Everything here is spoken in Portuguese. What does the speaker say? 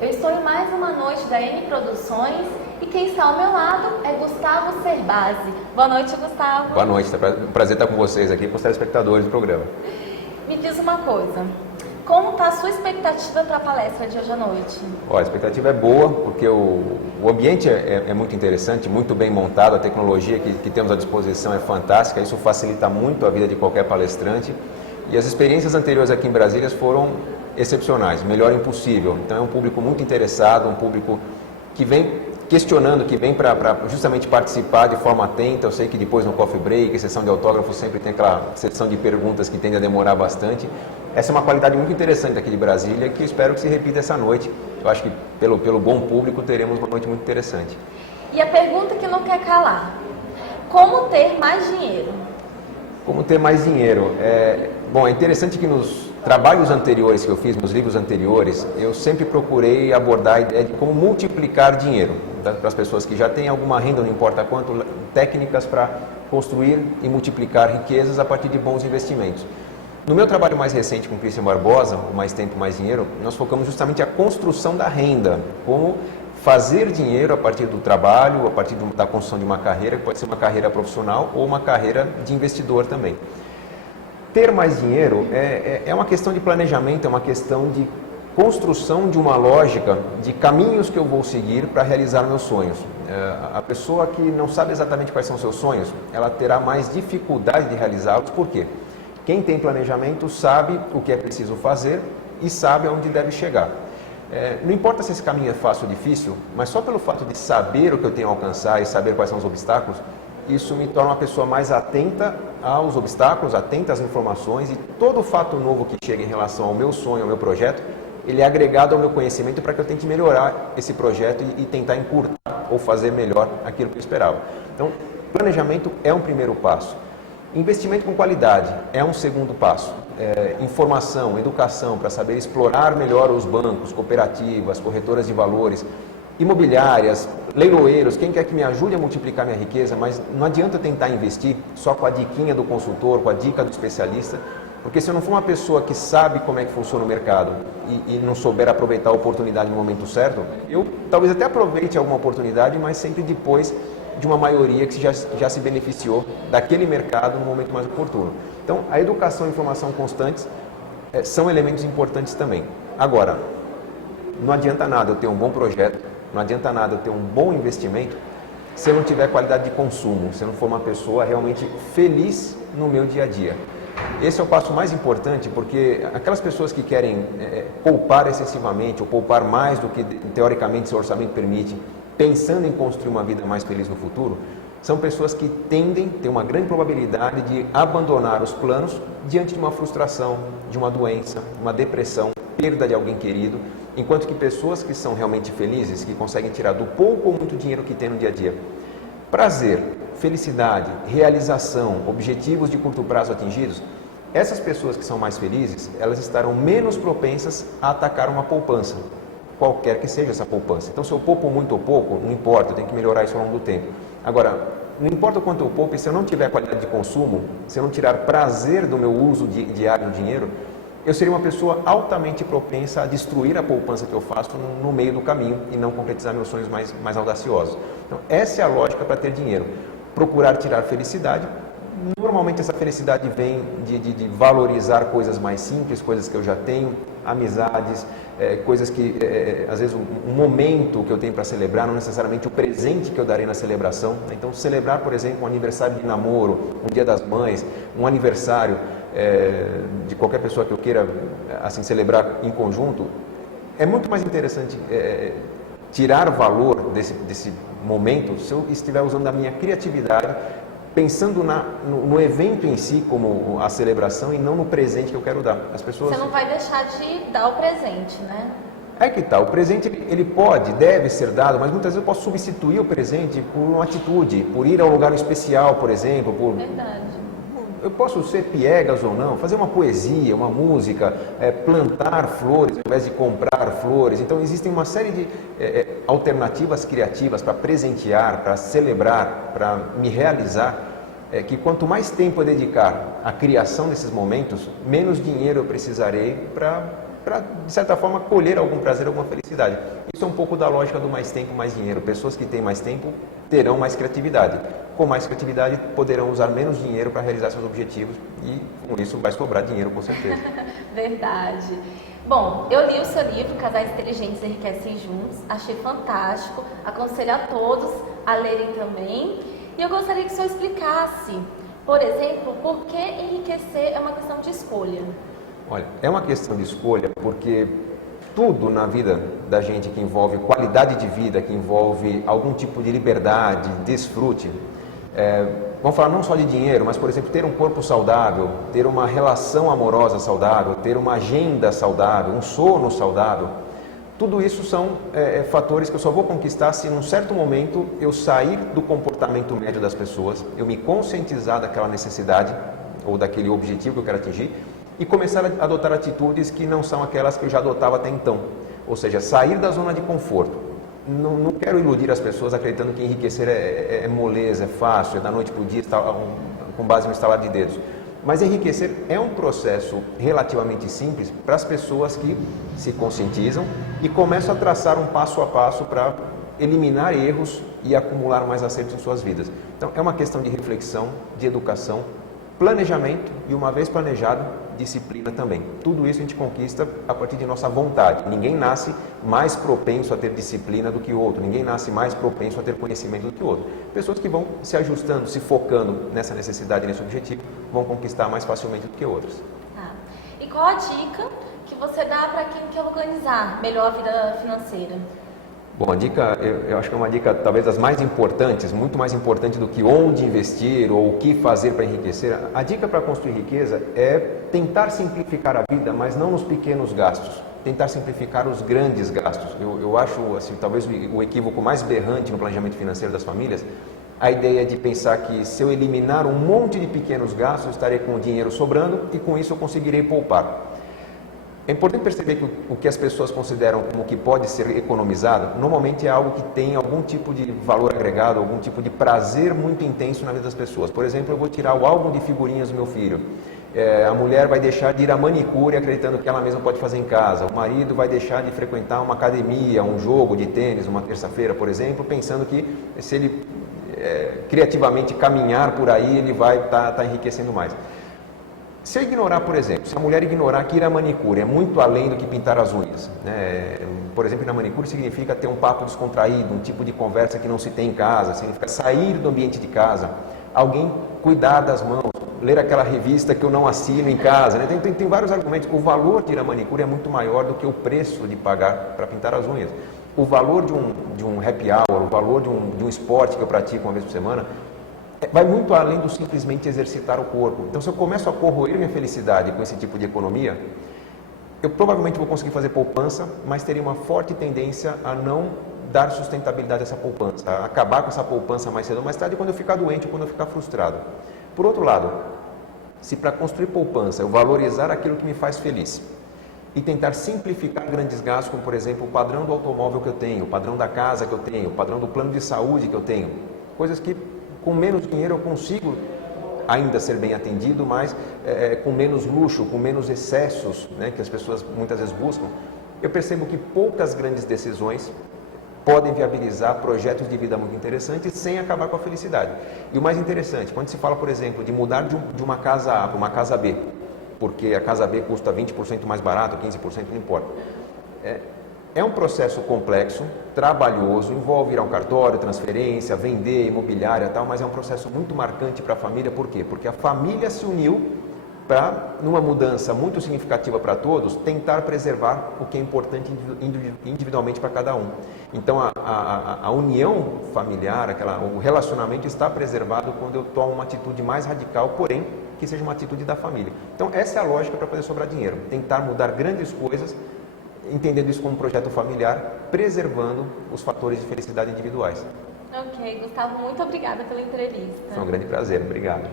Eu estou em mais uma noite da N Produções e quem está ao meu lado é Gustavo Cerbasi. Boa noite, Gustavo. Boa noite, é um prazer estar com vocês aqui, com os telespectadores do programa. Me diz uma coisa, como está a sua expectativa para a palestra de hoje à noite? A expectativa é boa, porque o ambiente é muito interessante, muito bem montado, a tecnologia que temos à disposição é fantástica, isso facilita muito a vida de qualquer palestrante. E as experiências anteriores aqui em Brasília foram excepcionais, melhor impossível. Então é um público muito interessado, um público que vem questionando, que vem para justamente participar de forma atenta. Eu sei que depois no coffee break, sessão de autógrafo, sempre tem aquela sessão de perguntas que tende a demorar bastante. Essa é uma qualidade muito interessante aqui de Brasília, que eu espero que se repita essa noite. Eu acho que pelo bom público teremos uma noite muito interessante. E a pergunta que não quer calar, como ter mais dinheiro? Como ter mais dinheiro? É interessante que nos trabalhos anteriores que eu fiz, nos livros anteriores, eu sempre procurei abordar a ideia de como multiplicar dinheiro para as pessoas que já têm alguma renda, não importa quanto, técnicas para construir e multiplicar riquezas a partir de bons investimentos. No meu trabalho mais recente com Christian Barbosa, o Mais Tempo, Mais Dinheiro, nós focamos justamente a construção da renda, como fazer dinheiro a partir do trabalho, a partir da construção de uma carreira, que pode ser uma carreira profissional ou uma carreira de investidor também. Ter mais dinheiro é uma questão de planejamento, é uma questão de construção de uma lógica de caminhos que eu vou seguir para realizar meus sonhos. A pessoa que não sabe exatamente quais são seus sonhos, ela terá mais dificuldade de realizá-los. Por quê? Quem tem planejamento sabe o que é preciso fazer e sabe aonde deve chegar. Não importa se esse caminho é fácil ou difícil, mas só pelo fato de saber o que eu tenho a alcançar e saber quais são os obstáculos, isso me torna uma pessoa mais atenta aos obstáculos, atenta às informações, e todo fato novo que chega em relação ao meu sonho, ao meu projeto, ele é agregado ao meu conhecimento para que eu tente melhorar esse projeto e tentar encurtar ou fazer melhor aquilo que eu esperava. Então, planejamento é um primeiro passo. Investimento com qualidade é um segundo passo. Informação, educação, para saber explorar melhor os bancos, cooperativas, corretoras de valores, imobiliárias, leiloeiros, quem quer que me ajude a multiplicar minha riqueza, mas não adianta tentar investir só com a diquinha do consultor, com a dica do especialista, porque se eu não for uma pessoa que sabe como é que funciona o mercado e não souber aproveitar a oportunidade no momento certo, eu talvez até aproveite alguma oportunidade, mas sempre depois de uma maioria que já se beneficiou daquele mercado no momento mais oportuno. Então, a educação e informação constantes são elementos importantes também. Agora, não adianta nada eu ter um bom projeto, não adianta nada eu ter um bom investimento se eu não tiver qualidade de consumo, se eu não for uma pessoa realmente feliz no meu dia a dia. Esse é o passo mais importante, porque aquelas pessoas que querem poupar excessivamente ou poupar mais do que teoricamente seu orçamento permite, pensando em construir uma vida mais feliz no futuro, são pessoas que têm uma grande probabilidade de abandonar os planos diante de uma frustração, de uma doença, uma depressão, perda de alguém querido, enquanto que pessoas que são realmente felizes, que conseguem tirar do pouco ou muito dinheiro que tem no dia a dia, prazer, felicidade, realização, objetivos de curto prazo atingidos, essas pessoas que são mais felizes, elas estarão menos propensas a atacar uma poupança, qualquer que seja essa poupança. Então, se eu poupo muito ou pouco, não importa, eu tenho que melhorar isso ao longo do tempo. Agora, não importa o quanto eu poupo, se eu não tiver qualidade de consumo, se eu não tirar prazer do meu uso diário do dinheiro, eu seria uma pessoa altamente propensa a destruir a poupança que eu faço no meio do caminho e não concretizar meus sonhos mais audaciosos. Então, essa é a lógica para ter dinheiro. Procurar tirar felicidade. Normalmente essa felicidade vem de valorizar coisas mais simples, coisas que eu já tenho, amizades, coisas que, às vezes, um momento que eu tenho para celebrar, não necessariamente o presente que eu darei na celebração. Então, celebrar, por exemplo, um aniversário de namoro, um dia das mães, um aniversário de qualquer pessoa que eu queira assim celebrar em conjunto, é muito mais interessante tirar valor desse momento se eu estiver usando a minha criatividade, pensando no evento em si como a celebração e não no presente que eu quero dar. As pessoas... Você não vai deixar de dar o presente, né? É que tá, o presente ele pode, deve ser dado, mas muitas vezes eu posso substituir o presente por uma atitude, por ir a um lugar especial, por exemplo. Verdade. Eu posso ser piegas ou não, fazer uma poesia, uma música, plantar flores ao invés de comprar flores. Então existem uma série de alternativas criativas para presentear, para celebrar, para me realizar, que quanto mais tempo eu dedicar à criação desses momentos, menos dinheiro eu precisarei para para, de certa forma, colher algum prazer, alguma felicidade. Isso é um pouco da lógica do mais tempo, mais dinheiro. Pessoas que têm mais tempo terão mais criatividade. Com mais criatividade, poderão usar menos dinheiro para realizar seus objetivos e, com isso, vai sobrar dinheiro, com certeza. Verdade. Bom, eu li o seu livro, Casais Inteligentes Enriquecem Juntos, achei fantástico, aconselho a todos a lerem também. E eu gostaria que o senhor explicasse, por exemplo, por que enriquecer é uma questão de escolha. Olha, é uma questão de escolha porque tudo na vida da gente que envolve qualidade de vida, que envolve algum tipo de liberdade, desfrute, vamos falar não só de dinheiro, mas, por exemplo, ter um corpo saudável, ter uma relação amorosa saudável, ter uma agenda saudável, um sono saudável, tudo isso são fatores que eu só vou conquistar se, num certo momento, eu sair do comportamento médio das pessoas, eu me conscientizar daquela necessidade ou daquele objetivo que eu quero atingir e começar a adotar atitudes que não são aquelas que eu já adotava até então. Ou seja, sair da zona de conforto. Não quero iludir as pessoas acreditando que enriquecer é moleza, é fácil, é da noite para o dia, com base no estalar de dedos. Mas enriquecer é um processo relativamente simples para as pessoas que se conscientizam e começam a traçar um passo a passo para eliminar erros e acumular mais acertos em suas vidas. Então, é uma questão de reflexão, de educação, planejamento e, uma vez planejado, disciplina também. Tudo isso a gente conquista a partir de nossa vontade. Ninguém nasce mais propenso a ter disciplina do que o outro. Ninguém nasce mais propenso a ter conhecimento do que o outro. Pessoas que vão se ajustando, se focando nessa necessidade, nesse objetivo, vão conquistar mais facilmente do que outros. Tá. E qual a dica que você dá para quem quer organizar melhor a vida financeira? Bom, a dica, eu acho que é uma dica talvez das mais importantes, muito mais importante do que onde investir ou o que fazer para enriquecer. A dica para construir riqueza é tentar simplificar a vida, mas não nos pequenos gastos. Tentar simplificar os grandes gastos. Eu acho, assim, talvez o equívoco mais berrante no planejamento financeiro das famílias, a ideia de pensar que se eu eliminar um monte de pequenos gastos, eu estarei com o dinheiro sobrando e com isso eu conseguirei poupar. É importante perceber que o que as pessoas consideram como que pode ser economizado, normalmente é algo que tem algum tipo de valor agregado, algum tipo de prazer muito intenso na vida das pessoas. Por exemplo, eu vou tirar o álbum de figurinhas do meu filho. A mulher vai deixar de ir à manicure acreditando que ela mesma pode fazer em casa. O marido vai deixar de frequentar uma academia, um jogo de tênis, uma terça-feira, por exemplo, pensando que se ele criativamente caminhar por aí, ele vai estar enriquecendo mais. Se eu ignorar, por exemplo, se a mulher ignorar que ir à manicure é muito além do que pintar as unhas, né? Por exemplo, ir na manicure significa ter um papo descontraído, um tipo de conversa que não se tem em casa, significa sair do ambiente de casa, alguém cuidar das mãos, ler aquela revista que eu não assino em casa, né? Tem vários argumentos. O valor de ir à manicure é muito maior do que o preço de pagar para pintar as unhas. O valor de um happy hour, o valor de um esporte que eu pratico uma vez por semana, vai muito além do simplesmente exercitar o corpo. Então, se eu começo a corroer minha felicidade com esse tipo de economia, eu provavelmente vou conseguir fazer poupança, mas teria uma forte tendência a não dar sustentabilidade a essa poupança, a acabar com essa poupança mais cedo ou mais tarde quando eu ficar doente ou quando eu ficar frustrado. Por outro lado, se para construir poupança eu valorizar aquilo que me faz feliz e tentar simplificar grandes gastos, como por exemplo o padrão do automóvel que eu tenho, o padrão da casa que eu tenho, o padrão do plano de saúde que eu tenho, coisas que com menos dinheiro eu consigo ainda ser bem atendido, mas com menos luxo, com menos excessos, né, que as pessoas muitas vezes buscam, eu percebo que poucas grandes decisões podem viabilizar projetos de vida muito interessantes sem acabar com a felicidade. E o mais interessante, quando se fala, por exemplo, de mudar de uma casa A para uma casa B, porque a casa B custa 20% mais barato, 15%, não importa. É um processo complexo, trabalhoso, envolve ir ao cartório, transferência, vender, imobiliária e tal, mas é um processo muito marcante para a família. Por quê? Porque a família se uniu para, numa mudança muito significativa para todos, tentar preservar o que é importante individualmente para cada um. Então, a união familiar, o relacionamento está preservado quando eu tomo uma atitude mais radical, porém, que seja uma atitude da família. Então, essa é a lógica para poder sobrar dinheiro. Tentar mudar grandes coisas, entendendo isso como um projeto familiar, preservando os fatores de felicidade individuais. Ok, Gustavo, muito obrigada pela entrevista. Foi um grande prazer, obrigado.